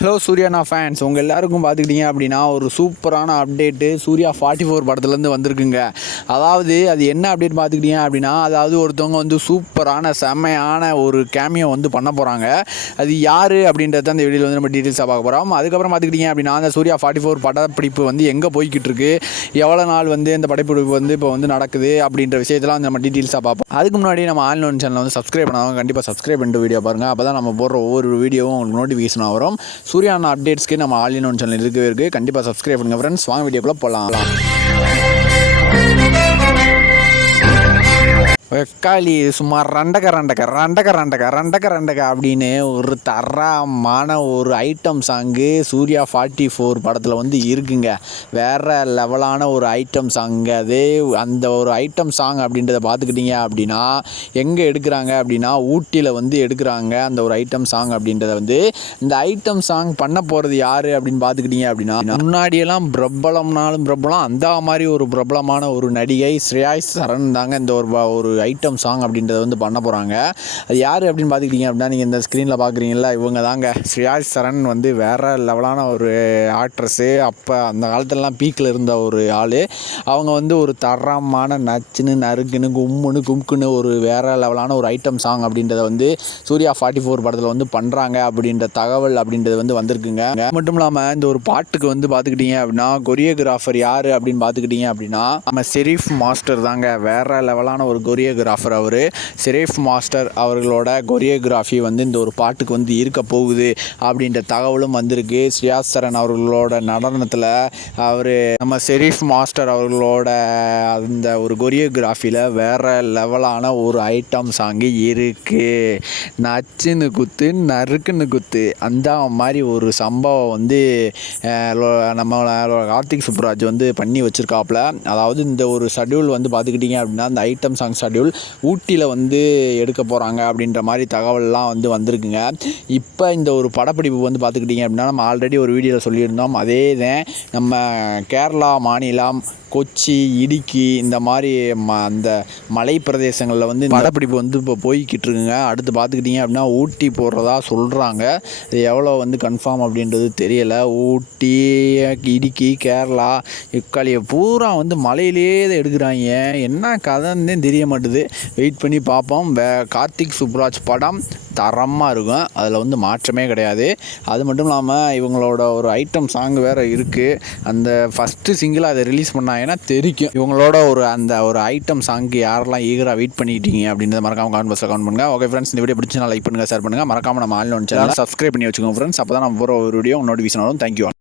Hello சூர்யானா fans உங்கள் எல்லாருக்கும் பார்த்துக்கிட்டீங்க அப்படின்னா ஒரு சூப்பரான அப்டேட்டு சூர்யா ஃபார்ட்டி ஃபோர் படத்துலேருந்து வந்திருக்குங்க. அதாவது அது என்ன அப்டேட் பார்த்துக்கிட்டீங்க அப்படின்னா அதாவது ஒருத்தவங்க வந்து சூப்பரான செம்மையான ஒரு கேமியோ வந்து பண்ண போகிறாங்க அது யார் அப்படின்றத அந்த வெளியில் வந்து நம்ம டீட்டெயில்ஸாக பார்க்க போகிறோம் அதுக்கப்புறம் பார்த்துக்கிட்டீங்க அப்படின்னா அந்த சூர்யா ஃபார்ட்டி ஃபோர் படப்பிடிப்பு வந்து எங்கே போய்கிட்டு இருக்கு எவ்வளோ நாள் வந்து இந்த படப்பிடிப்பு வந்து இப்போ வந்து நடக்குது அப்படின்ற விஷயத்தெல்லாம் வந்து நம்ம டீட்டெயில்ஸாக பார்ப்போம். அதுக்கு முன்னாடி நம்ம ஆன்லைன் சேனலை வந்து சப்ஸ்கிரைப் பண்ணாமல் கண்டிப்பாக சப்ஸ்கிரைப் பண்ணிட்டு வீடியோ பாருங்கள் அப்போ தான் நம்ம போடுற ஒவ்வொரு வீடியோவும் உங்களுக்கு நோட்டிஃபிகேஷன் வரும். சூர்யானா அப்டேட்ஸ்க்கு நம்ம ஆல் இன் ஒன் சேனல் இருக்கவே இருக்குது கண்டிப்பாக சப்ஸ்கிரைப் பண்ணுங்கள் ஃப்ரெண்ட்ஸ் வாங்க வீடியோக்குள்ளே போகலாம் வெக்காளி சும்மா ரெண்டக்க ரெண்டக்க ரெண்டக்க ரெண்டக்க ரெண்டக்க ரெண்டக்க அப்படின்னு ஒரு தரமான ஒரு item song Suriya forty four படத்தில் வந்து இருக்குங்க. வேறு லெவலான ஒரு ஐட்டம் சாங் அது. அந்த ஒரு ஐட்டம் சாங் அப்படின்றத பார்த்துக்கிட்டீங்க அப்படின்னா எங்கே எடுக்கிறாங்க அப்படின்னா ஊட்டியில் வந்து எடுக்கிறாங்க அந்த ஒரு ஐட்டம் சாங் அப்படின்றத வந்து. இந்த ஐட்டம் சாங் பண்ண போகிறது யார் அப்படின்னு பார்த்துக்கிட்டீங்க அப்படின்னா முன்னாடியெல்லாம் பிரபலம்னாலும் பிரபலம் அந்த மாதிரி ஒரு பிரபலமான ஒரு நடிகை ஸ்ரேயாய் சரண் தாங்க இந்த ஒரு ஒரு ஐட்டம் சாங் அப்படின்றத வந்து பண்ண போகிறாங்க அது யார் அப்படின்னு பார்த்துக்கிட்டீங்க அப்படின்னா நீங்கள் இந்த ஸ்க்ரீனில் பார்க்குறீங்களா இவங்க தாங்க. ஸ்ரேயாஸ் சரண் வந்து வேறு லெவலான ஒரு ஆக்ட்ரஸ்ஸு அப்போ அந்த காலத்துலலாம் பீக்கில் இருந்த ஒரு ஆள். அவங்க வந்து ஒரு தரமான நச்சுன்னு நறுக்குன்னு கும்முன்னு கும்குன்னு ஒரு வேறு லெவலான ஒரு ஐட்டம் சாங் அப்படின்றத வந்து சூர்யா ஃபார்ட்டி ஃபோர் படத்தில் வந்து பண்ணுறாங்க அப்படின்ற தகவல் அப்படின்றது வந்து வந்திருக்குங்க. அது மட்டும் இல்லாமல் இந்த ஒரு பாட்டுக்கு வந்து பார்த்துக்கிட்டீங்க அப்படின்னா கொரியோகிராஃபர் யார் அப்படின்னு பார்த்துக்கிட்டீங்க அப்படின்னா நம்ம செரீஃப் மாஸ்டர் தாங்க. வேறு லெவலான ஒரு கொரிய கொரியோகிராஃபர் அவர் சிரேஃப் மாஸ்டர் அவர்களோட கொரியோகிராஃபி வந்து இந்த ஒரு பாட்டுக்கு வந்து இருக்க போகுது அப்படின்ற தகவலும் வந்திருக்கு. ஸ்ரேயாஸ் சரண் அவர்களோட நடனத்தில் அவர் நம்ம ஷெரீஃப் மாஸ்டர் அவர்களோட அந்த ஒரு கொரியோகிராஃபியில் வேறு லெவலான ஒரு ஐட்டம் சாங்கு இருக்குது நச்சுன்னு குத்து நறுக்குன்னு குத்து அந்த மாதிரி ஒரு சம்பவம் வந்து நம்ம கார்த்திக் சுப்ராஜ் வந்து பண்ணி வச்சுருக்காப்புல அதாவது இந்த ஒரு ஷெட்யூல் வந்து பார்த்துக்கிட்டிங்க அப்படின்னா அந்த ஐட்டம் சாங் ஷெட்யூல் ஊட்டியில் வந்து எடுக்க போகிறாங்க அப்படின்ற மாதிரி தகவல்லாம் வந்து வந்திருக்குங்க. இப்போ இந்த ஒரு படப்பிடிப்பு வந்து பார்த்துக்கிட்டிங்க அப்படின்னா நம்ம ஆல்ரெடி ஒரு வீடியோவில் சொல்லியிருந்தோம். அதே தான் நம்ம கேரளா மாநிலம் கொச்சி இடுக்கி இந்த மாதிரி ம அந்த மலை பிரதேசங்களில் வந்து படப்பிடிப்பு வந்து இப்போ போய்கிட்டு இருக்குங்க. அடுத்து பார்த்துக்கிட்டிங்க அப்படின்னா ஊட்டி போடுறதா சொல்கிறாங்க இது எவ்வளோ வந்து கன்ஃபார்ம் அப்படின்றது தெரியலை. ஊட்டி இடுக்கி கேரளா இக்காலியை பூரா வந்து மலையிலேயே தான் எடுக்கிறாங்க. என்ன கதைன்னு தெரிய மாட்டுது. வெயிட் பண்ணி பார்ப்போம் வே கார்த்திக் சுப்ராஜ் படம் தரமாக இருக்கும். அதில் வந்து மாற்றமே கிடையாது. அது மட்டும் இல்லாமல் இவங்களோட ஒரு ஐட்டம் சாங் வேறு இருக்குது அந்த ஃபஸ்ட்டு சிங்கிளாக அதை ரிலீஸ் பண்ணாங்கன்னா தெரிக்கும். இவங்களோட ஒரு அந்த ஒரு ஐட்டம் சாங்க்கு யாரெல்லாம் ஈகராக வெயிட் பண்ணிட்டீங்க அப்படின்றத மறக்காமல் கமெண்ட் பாக்ஸில் கமெண்ட் பண்ணுங்கள் ஓகே ஃப்ரெண்ட்ஸ் இந்த வீடியோ பிடிச்சினா லைக் பண்ணுங்கள் ஷேர் பண்ணுங்கள் மறக்காமல் நம்ம ஆன்லைன் சேனல் சப்ஸ்கிரைப் பண்ணி வச்சுக்கோங்க ஃப்ரெண்ட்ஸ் அப்போ தான் நம்ம போகிற ஒரு வீடியோ நோட்டிஃபிகேஷன் வரும். தேங்க்யூ